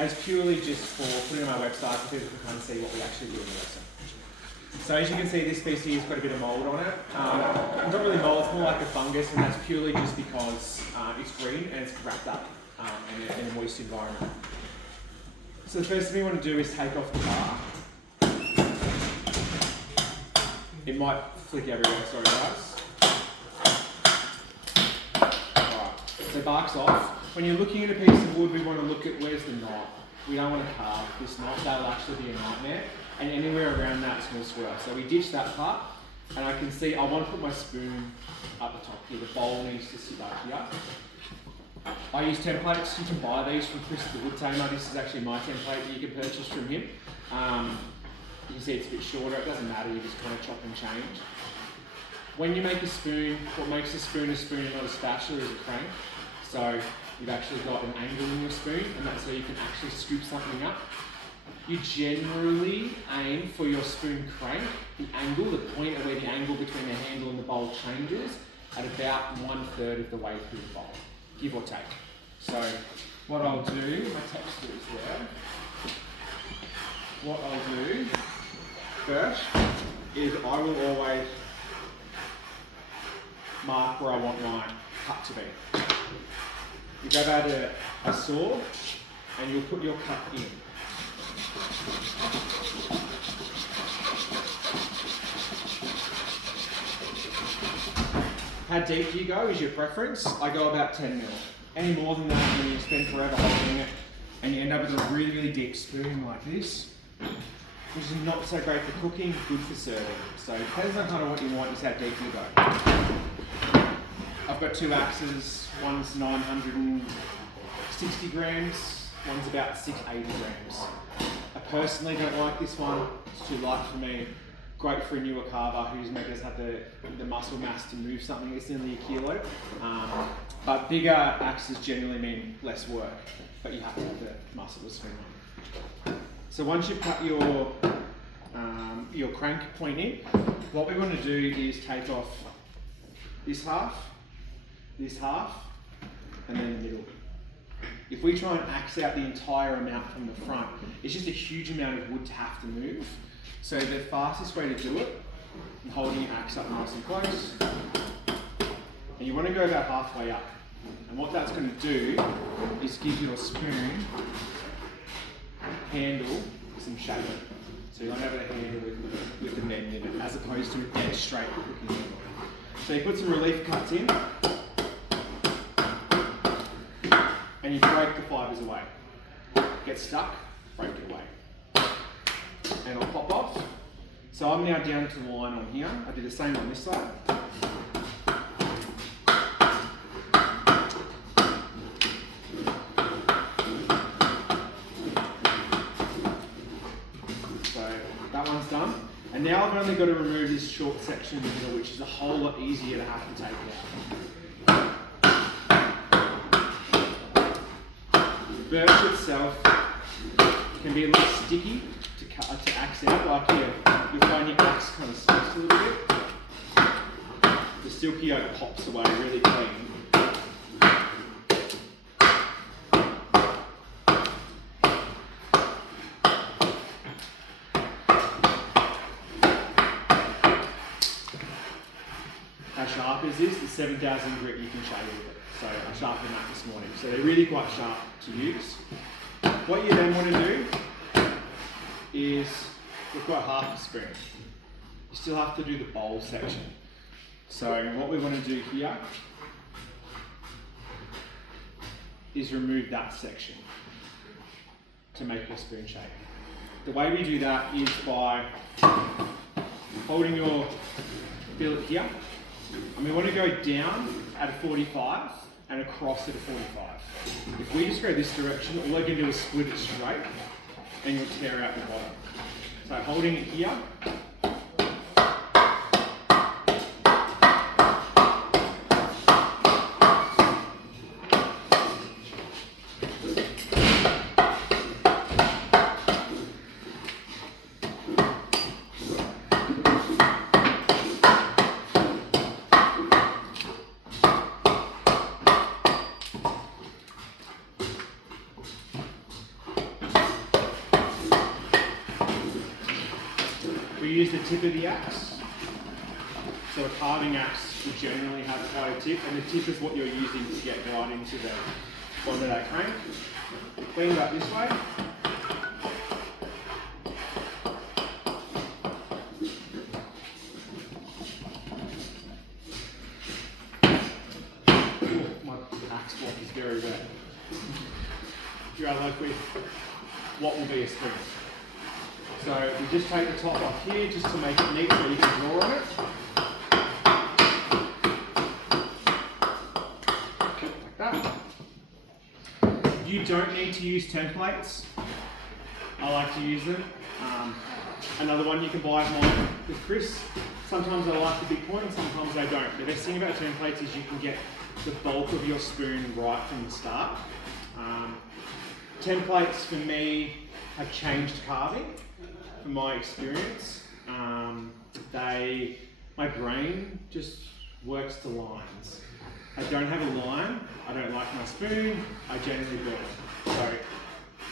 as purely just for putting on my website so people can kind of see what we actually do in the lesson. So as you can see, this piece here has got a bit of mould on it. It's not really mould, it's more like a fungus, and that's purely just because it's green and it's wrapped up in a moist environment. So the first thing we want to do is take off the bark. It might flick everywhere, sorry guys. Alright, so bark's off. When you're looking at a piece of wood, we want to look at where's the knot. We don't want to carve this knot, that'll actually be a nightmare. And anywhere around that is going to swerve. So we ditch that part, and I can see I want to put my spoon up the top here. The bowl needs to sit up here. I use templates. You can buy these from Chris the Wood Tamer. This is actually my template that you can purchase from him. You can see it's a bit shorter. It doesn't matter. You just kind of chop and change. When you make a spoon, what makes a spoon and not a spatula is a crank. So you've actually got an angle in your spoon, and that's how you can actually scoop something up. You generally aim for your spoon crank, the angle, the point at where the angle between the handle and the bowl changes at about 1/3 of the way through the bowl, give or take. So what I'll do, my texture is there. What I'll do first is I will always mark where I want my cut to be. You grab out a saw and you'll put your cut in. How deep do you go is your preference. I go about 10 mil. Any more than that, then you spend forever holding it and you end up with a really, really deep spoon like this, which is not so great for cooking, good for serving. So it depends on kind of what you want, is how deep you go. I've got two axes, one's 960 grams, one's about 680 grams. I personally don't like this one, it's too light for me. Great for a newer carver who's maybe doesn't have the muscle mass to move something that's nearly a kilo. But bigger axes generally mean less work, but you have to have the muscle to swing on. So once you've cut your crank point in, what we want to do is take off this half, and then the middle. If we try and axe out the entire amount from the front, it's just a huge amount of wood to have to move. So the fastest way to do it, is holding your axe up nice and close, and you want to go about halfway up. And what that's going to do is give your spoon handle some shape. So you want to have a handle with the bend in it, as opposed to a dead straight cooking handle. So you put some relief cuts in, and you break the fibres away. Get stuck, break it away. And it'll pop off. So I'm now down to the line on here. I do the same on this side. So that one's done. And now I've only got to remove this short section in the middle, which is a whole lot easier to have to take out. Birch itself can be a little sticky to axe out, like you'll find your axe kind of sticks a little bit. The silky oak pops away really clean. How sharp is this? The 7000 grit you can shave with it. So I sharpened that this morning. So they're really quite sharp to use. What you then want to do is, we've got half a spoon. You still have to do the bowl section. So what we want to do here is remove that section to make your spoon shape. The way we do that is by holding your billet here, and we want to go down at a 45 and across at a 45. If we just go this direction, all I can do is split it straight and you'll tear out the bottom. So holding it here, use the tip of the axe. So a carving axe would generally have quite a tip, and the tip is what you're using to get right into the bottom of that crank. Clean it up this way. My axe block is very wet. You are left with what will be a spring. So we just take the top off here just to make it neat so you can draw on it. Like that. You don't need to use templates. I like to use them. Another one you can buy of mine with Chris. Sometimes I like the big point and sometimes I don't. The best thing about templates is you can get the bulk of your spoon right from the start. Templates for me have changed carving from my experience. My brain just works to lines. I don't have a line, I don't like my spoon, I generally burn it. So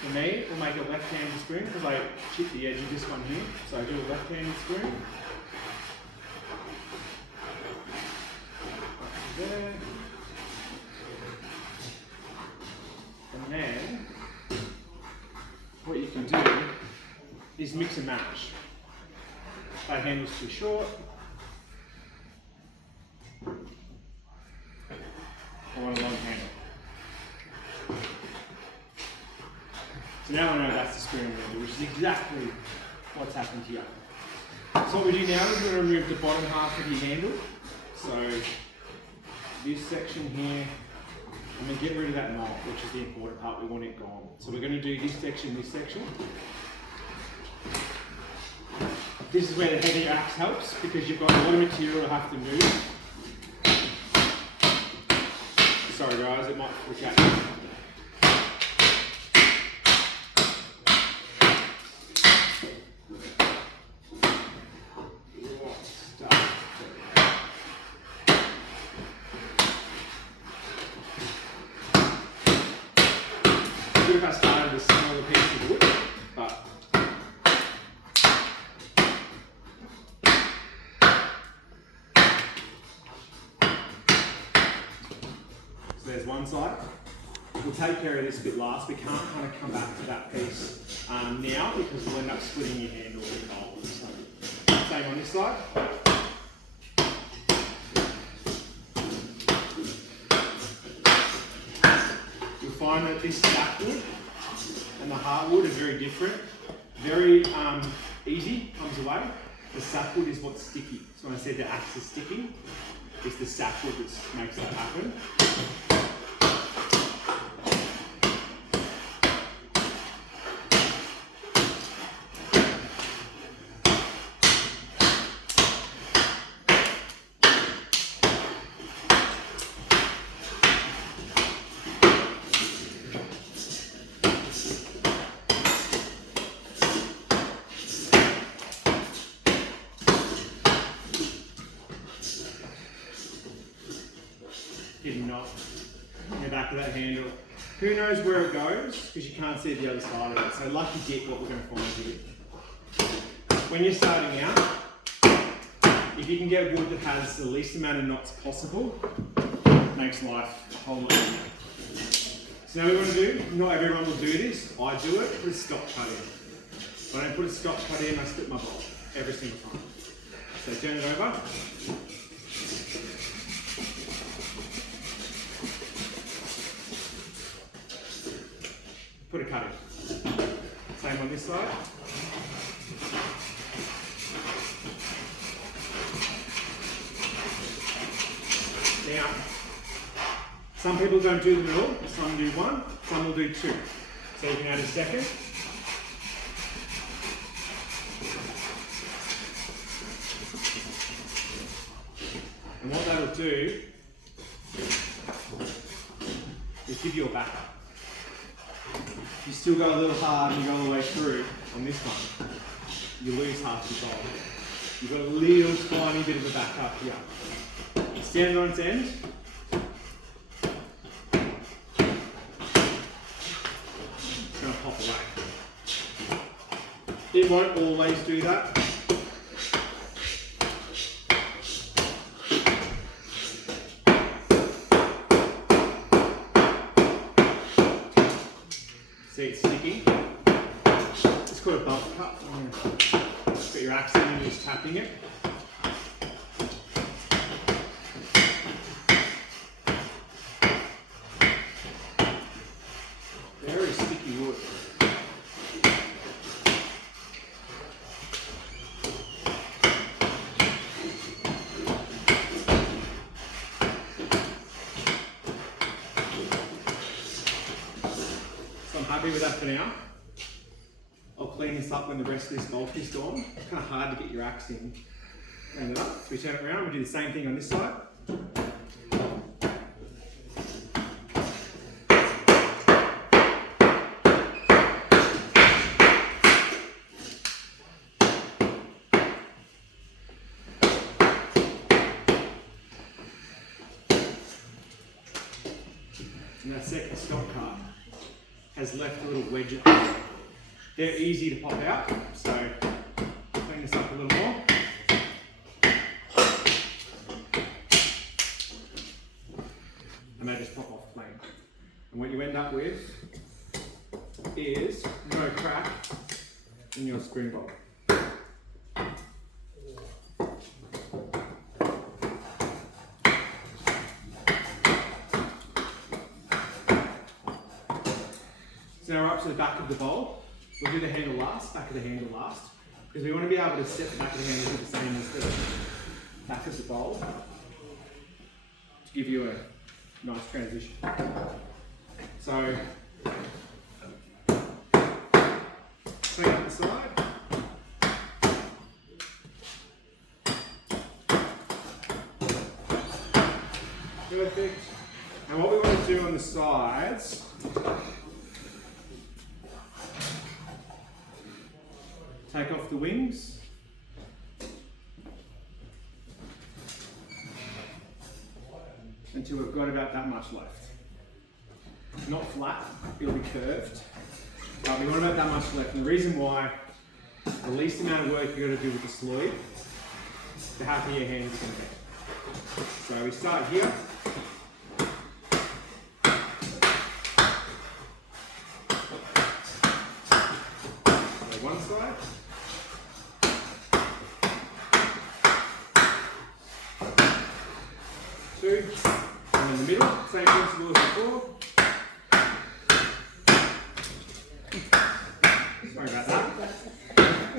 for me, we'll make a left-handed spoon because I chip the edge of this one here. So I do a left-handed spoon. Up to there. And then, what you can do is mix and match. That handle's too short. I want a long handle. So now I know that's the spoon I'm going to do, which is exactly what's happened here. So what we do now is we're going to remove the bottom half of your handle. So this section here, I'm going to get rid of that knot, which is the important part, we want it gone. So we're going to do this section. This is where the heavy axe helps because you've got a lot of material to have to move. Sorry guys, it might flick at you. Good if I started with a smaller piece of wood, but so there's one side. We'll take care of this bit last. We can't kind of come back to that piece now because we'll end up splitting your handle with holes. So, same on this side. You'll find that this sapwood and the hardwood are very different. Very easy, comes away. The sapwood is what's sticky. So when I said the axe is sticky, it's the sapwood that makes that happen. Hidden knot in the back of that handle. Who knows where it goes because you can't see the other side of it. So lucky dip what we're going to find here. When you're starting out, if you can get wood that has the least amount of knots possible, it makes life a whole lot easier. So now what we want to do, not everyone will do this, I do it, put a stop cut in. If I don't put a stop cut in, I split my bolt every single time. So turn it over. Put a cut in. Same on this side. Now, some people don't do the middle, some do one, some will do two. So you can add a second. And what that'll do is give you a backup. You still go a little hard and you go all the way through on this one, you lose half your bolt. You've got a little tiny bit of a backup here. Stand it on its end. It's going to pop away. It won't always do that. See, it's sticky. It's called a bump cut. Got your axe in and you're just tapping it. Very sticky wood. So I'm happy with that for now. I'll clean this up when the rest of this bulk is gone. It's kind of hard to get your axe in. Round it up. So we turn it around. We do the same thing on this side. And that second stock cut has left a little wedge at the end. They're easy to pop out, so clean this up a little more. And they just pop off clean. And what you end up with is no crack in your spring bolt. So now we're up to the back of the bowl. We'll do the handle last, back of the handle last, because we want to be able to set the back of the handle the same as the back of the bowl to give you a nice transition. So, clean up the side. Perfect. And what we want to do on the sides, take off the wings. Until we've got about that much left. Not flat, it'll be curved. But we want about that much left. And the reason why, the least amount of work you've got to do with the sleeve, the happier your hands are going to be. So we start here. So one side. Two, and in the middle, same principle as before. Sorry about that.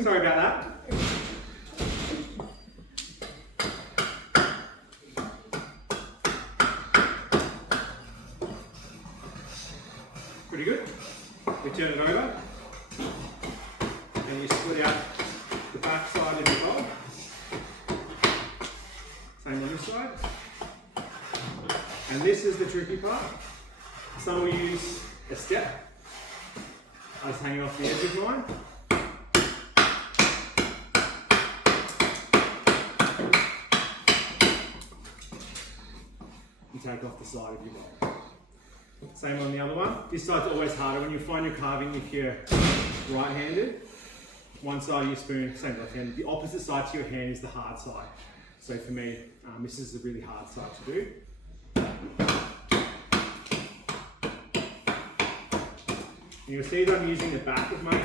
Sorry about that. Pretty good. We turn it over, and you split out the back side of your bowl. Same on this side. And this is the tricky part. Some will use a step. I was hanging off the edge of mine. And take off the side of your bowl. Same on the other one. This side's always harder when you find you're carving if you're right-handed. One side of your spoon, same left-handed. The opposite side to your hand is the hard side. So for me, this is a really hard side to do. You'll see that I'm using the back of my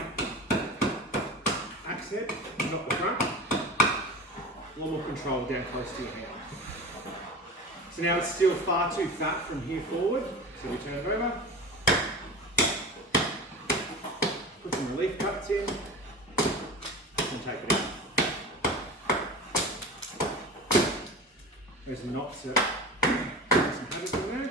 axe head, not the front. A lot more control down close to your hand. So now it's still far too fat from here forward, so we turn it over. Put some relief cuts in, and take it out. There's some knots that some paddles in there.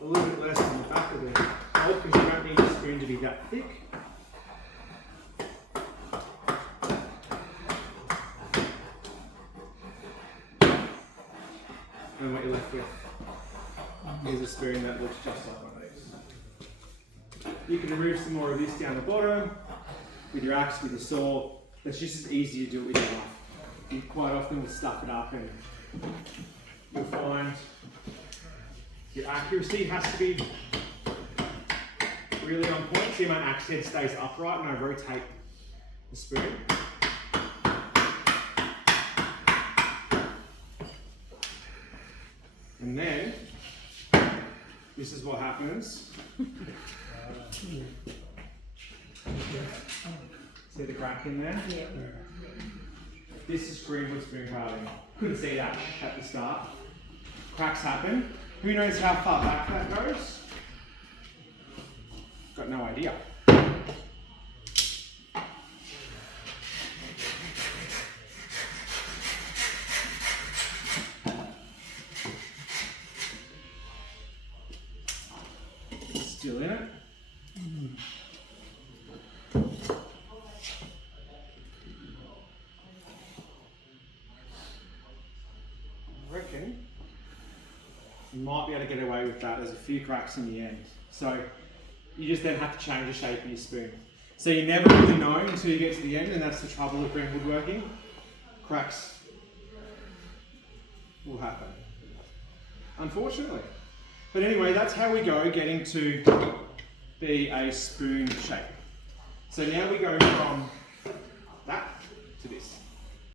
A little bit less on the back of the bowl because you don't need the spoon to be that thick. And what you're left with is a spoon that looks just like one of these. You can remove some more of this down the bottom with your axe, with your saw. It's just as easy to do it with your knife. You quite often will stuff it up and you'll find your accuracy has to be really on point, so my axe head stays upright and I rotate the spoon. And then, this is what happens. See the crack in there? Yeah. This is Greenwood spoon carving. Couldn't see that at the start. Cracks happen. Who knows how far back that goes? Got no idea. Still in it. I reckon you might be able to get away with that. There's a few cracks in the end. So you just then have to change the shape of your spoon. So you never really know until you get to the end, and that's the trouble with green woodworking. Cracks will happen, unfortunately. But anyway, that's how we go getting to be a spoon shape. So now we go from